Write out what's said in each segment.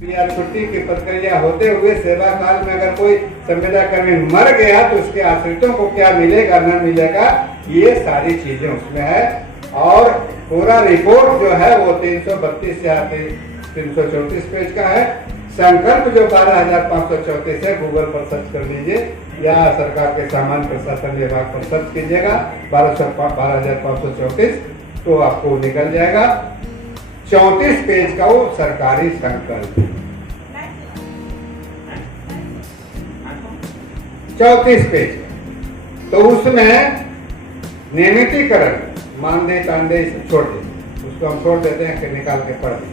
या छुट्टी की प्रक्रिया होते हुए सेवा काल में अगर कोई संविदा कर्मी मर गया तो उसके आश्रितों को क्या मिलेगा न मिलेगा, ये सारी चीजें उसमें है। और पूरा रिपोर्ट जो है वो 332 या 334 पेज का है। संकल्प जो 12,534 है, गूगल पर सर्च कर लीजिए या सरकार के सामान्य प्रशासन विभाग पर सर्च कीजिएगा 12,534, तो आपको निकल जाएगा। 34 पेज का वो सरकारी संकल्प, 34 पेज। तो उसमें नियमितीकरण, मानदेय तानदेय छोड़ देते, उसको हम छोड़ देते हैं कि निकाल के पढ़ दें।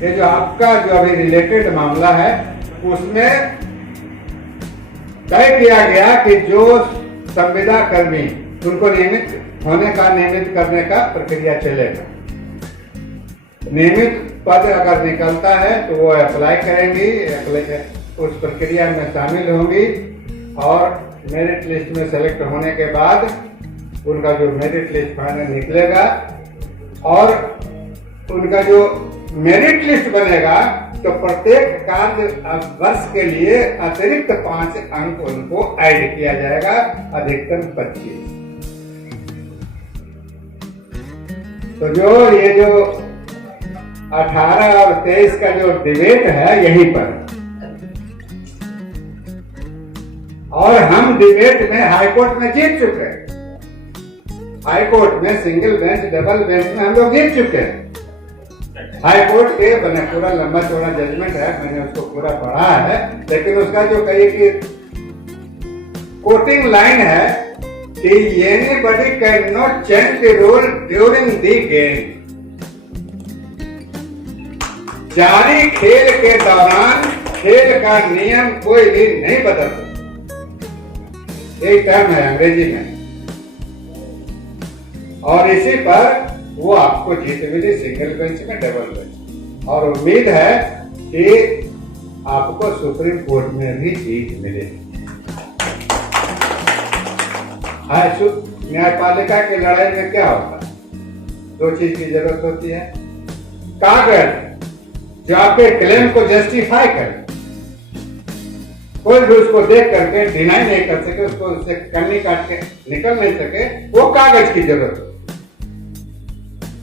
ये जो आपका जो अभी रिलेटेड मामला है उसमें तय किया गया कि जो संविदा कर्मी उनको नियमित होने का, नियमित करने का प्रक्रिया चलेगा। नियमित पद अगर निकलता है तो वो अप्लाई करेंगी, उस प्रक्रिया में शामिल होंगी और मेरिट लिस्ट में सेलेक्ट होने के बाद उनका जो मेरिट लिस्ट फाइनल निकलेगा और उनका जो मेरिट लिस्ट बनेगा तो प्रत्येक कार्य वर्ष के लिए अतिरिक्त 5 अंक उनको ऐड किया जाएगा, अधिकतम 25। तो जो ये जो 18 और 23 का जो डिबेट है यहीं पर, और हम डिबेट में हाईकोर्ट में जीत चुके हैं। हाईकोर्ट में सिंगल बेंच, डबल बेंच में हम लोग जीत चुके हैं। हाईकोर्ट के बने पूरा लंबा चौड़ा जजमेंट है, मैंने उसको पूरा पढ़ा है, लेकिन उसका जो कही कि कोटिंग लाइन है कि anybody can not change the rule during the game. जारी खेल के दौरान खेल का नियम कोई भी नहीं बदल सकता, एक टर्म है अंग्रेजी में, और इसी पर वो आपको जीत मिली सिंगल बेंच में, डबल बेंच, और उम्मीद है कि आपको सुप्रीम कोर्ट में भी जीत मिलेगी। न्यायपालिका की लड़ाई में क्या होता है, 2 चीज की जरूरत होती है। कागज जो आपके क्लेम को जस्टिफाई करे, कोई भी उसको देख करके डिनाई नहीं कर सके, उसको उससे कन्नी काट के निकल नहीं सके, वो कागज की जरूरत है।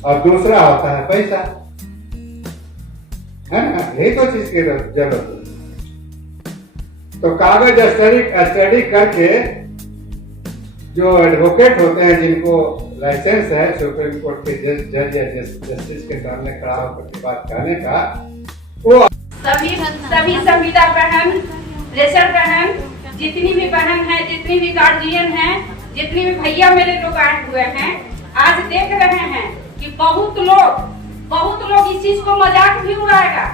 और दूसरा होता है पैसा, है ना, यही तो चीज की जरूरत है। तो कागज स्टडी करके जो एडवोकेट होते हैं, जिनको लाइसेंस है सुप्रीम कोर्ट के जज या जस्टिस के सामने खड़ा होकर बात करने का, वो सभी संविदा बहन, रेशर बहन, जितनी भी बहन है, जितनी भी गार्जियन है, जितनी भी भैया मेरे लोग आए हुए हैं, आज देख रहे हैं कि बहुत लोग इस चीज को मजाक भी उड़ाएगा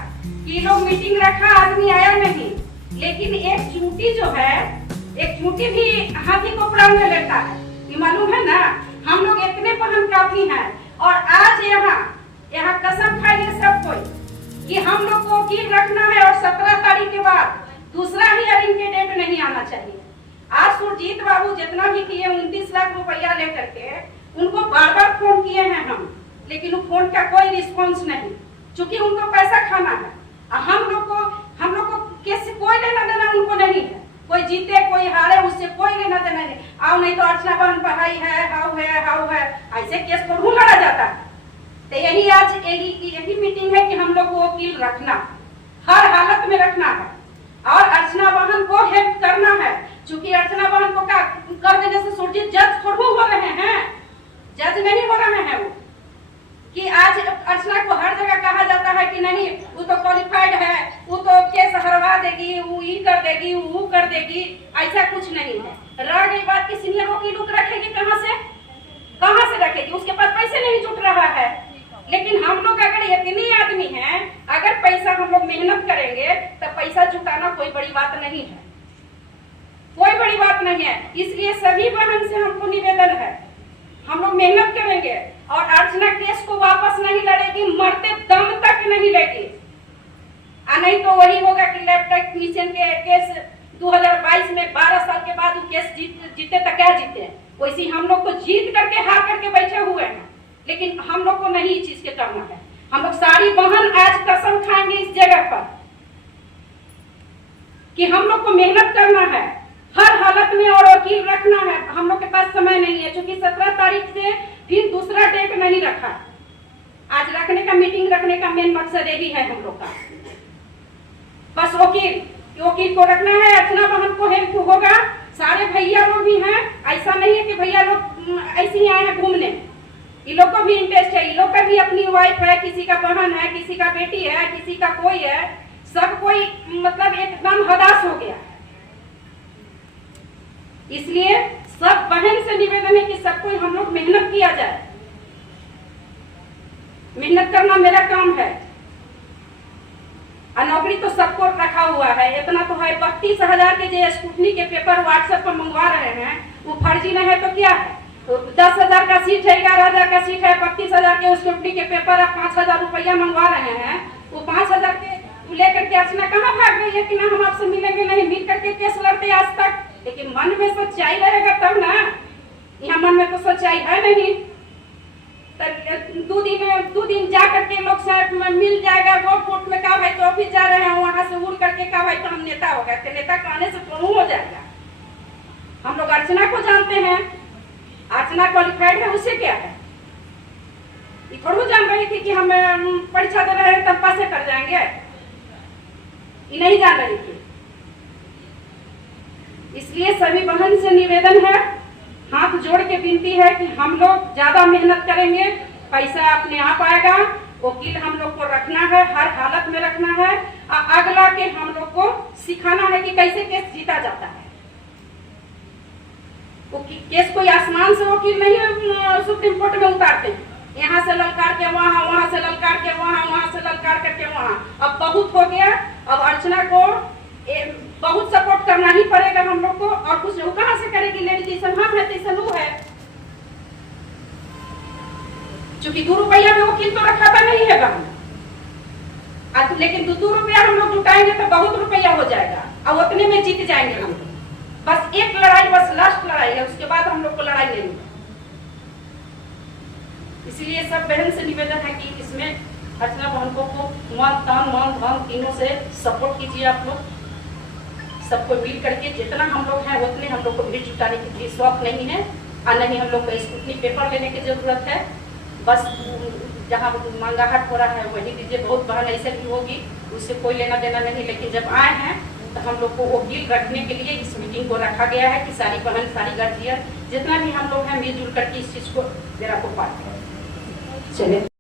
कि लोग मीटिंग रखा, आदमी आया नहीं, लेकिन एक चूंटी जो है, एक चूंटी भी हाथी को प्राण में लेता है, ये मालूम है ना। हम लोग इतने बहन काफी हैं, और आज यहाँ कसम खाइए सब कोई कि हम लोग को वकील रखना है, और 17 तारीख के बाद दूसरा हियरिंग के डेट नहीं आना चाहिए। आज सुरजीत बाबू जितना भी किए 29 लाख रुपया लेकर के, उनको बार फोन किए हैं हम, लेकिन वो फोन का कोई रिस्पॉन्स नहीं, चूंकि उनको पैसा खाना है। हम लोग को कैसे कोई लेना देना उनको नहीं है, कोई जीते कोई हारे उससे कोई लेना देना नहीं। आओ नहीं तो अर्चना बहन पढ़ाई है, हाउ है, ऐसे केस थोड़ा लड़ा जाता है। तो यही आज यही मीटिंग है कि हम लोग को वकील रखना, हर हालत में रखना है, और अर्चना बहन को हेल्प करना है, चूंकि अर्चना बहन को क्या कर देने से सुरजीत जज थोड़ा हो रहे हैं, जज नहीं हो रहे हैं वो, कि आज अर्चना को हर जगह कहा जाता है कि नहीं वो तो क्वालिफाइड है, वो तो केस हरवा देगी, वो ये कर देगी, वो कर देगी, ऐसा कुछ नहीं है। रह गई बात कि सीनियर वकील रखेगी कहाँ से रखेगी, उसके पास पैसे नहीं जुट रहा है। लेकिन हम लोग अगर इतने आदमी हैं, अगर पैसा हम लोग मेहनत करेंगे तो पैसा जुटाना कोई बड़ी बात नहीं है, कोई बड़ी बात नहीं है। इसलिए सभी बहन से हमको निवेदन है, हम लोग मेहनत करेंगे, और अर्चना केस को वापस नहीं लड़ेगी, मरते दम तक नहीं लेगी। नहीं तो वही होगा कि लैब टेक्नीशियन के केस 2022 में 12 साल के बाद वो केस जीते तो क्या जीते, वैसे हम लोग को जीत करके हार करके बैठे हुए हैं, लेकिन हम लोग को नहीं इस चीज के करना है। हम लोग सारी बहन आज कसम खाएंगे इस जगह पर कि हम लोग को मेहनत करना है हर हालत में और वकील रखना है। हम लोग के पास समय नहीं है, क्योंकि 17 तारीख से फिर दूसरा डेट नहीं रखा। आज रखने का, मीटिंग रखने का मेन मकसद यही है हम लोग का। बस वकील को रखना है, अर्चना बहन को हेल्प होगा, सारे भैया लोग भी हैं। ऐसा नहीं है कि भैया लोग ऐसे ही आए हैं घूमने, इन लोग को भी इंटरेस्ट है। इन लोग का भी अपनी वाइफ है, किसी का बहन है, किसी का बेटी है, किसी का कोई है, सब कोई मतलब एकदम हताश हो गया। इसलिए सब बहन से निवेदन है कि सब कोई हम लोग मेहनत किया जाए। मेहनत करना मेरा काम है, और नौकरी तो सबको रखा हुआ है। इतना तो है, 32,000 के जो स्कूटनी के पेपर व्हाट्सएप पर मंगवा रहे हैं, वो फर्जी नहीं है तो क्या है? 10,000 का सीट है, 11,000 का सीट है, 32,000 के स्कूटनी के पेपर आप 5,000 रुपया मंगवा रहे हैं। वो 5,000 के लेकर के अर्चना कहाँ भाग रही है कि ना हम आपसे मिलेंगे नहीं, मिल करके केस लड़ते आज तक। लेकिन मन में सच्चाई रहेगा तब ना, यहाँ मन में तो सच्चाई है नहीं। दो दिन जा करके लोग शायद मिल जाएगा। वो कोर्ट में कहा भाई तो ऑफिस जा रहे हैं, वहां से उड़ करके कहा भाई तो हम नेता हो गए। नेता कहने से तो हो जाएगा। हम लोग अर्चना को जानते हैं, अर्चना क्वालिफाइड है, उसे क्या है? ये थोड़ा जान रही थी कि हम परीक्षा दे रहे हैं तब पास कर जाएंगे, ये नहीं जान रही थी। इसलिए सभी बहन से निवेदन है, हाथ जोड़ के विनती है कि हम लोग ज्यादा मेहनत करेंगे, पैसा अपने आप आएगा। वकील हम लोग को रखना है, हर हालत में रखना है, और अगला के हम लोग को सिखाना है कि कैसे केस जीता जाता है। वो केस कोई आसमान से वकील नहीं सुप्रीम कोर्ट में उतारते हैं, यहाँ से ललकार के वहाँ, वहाँ से ललकार के वहाँ, वहाँ से ललकार करके वहाँ। अब बहुत हो गया, अब अर्चना को बहुत सपोर्ट करना ही पड़ेगा हम लोग को। और कुछ वो कहाँ से करेगी? लेडीज जैसन हम है तैसन वो है। चूंकि 2 रुपया में वकील तो रखा नहीं है बहन, लेकिन 2 रुपया हम लोग जुटाएंगे तो बहुत रुपया हो जाएगा, और उतने में जीत जाएंगे हम लोग। बस एक लड़ाई, बस लास्ट लड़ाई है, उसके बाद हम लोग को लड़ाई नहीं है। इसलिए सब बहन से निवेदन है कि इसमें अर्चना बहन को मन धन तीनों से सपोर्ट कीजिए आप लोग। सबको मिल करके जितना हम लोग हैं उतने हम लोग को भीड़ जुटाने की शौक नहीं है, और नहीं हम लोग को स्कूटनी पेपर लेने की जरूरत है। बस जहाँ मांगाहट हो रहा है वही दीजिए। बहुत बहन ऐसे भी होगी, उससे कोई लेना देना नहीं, लेकिन जब आए हैं तो हम लोग को वकील रखने के लिए इस मीटिंग को रखा गया है कि सारी बहन, सारी गार्जियन जितना भी हम लोग हैं मिलजुल करके इस चीज को मेरा को पार करें। चलिए।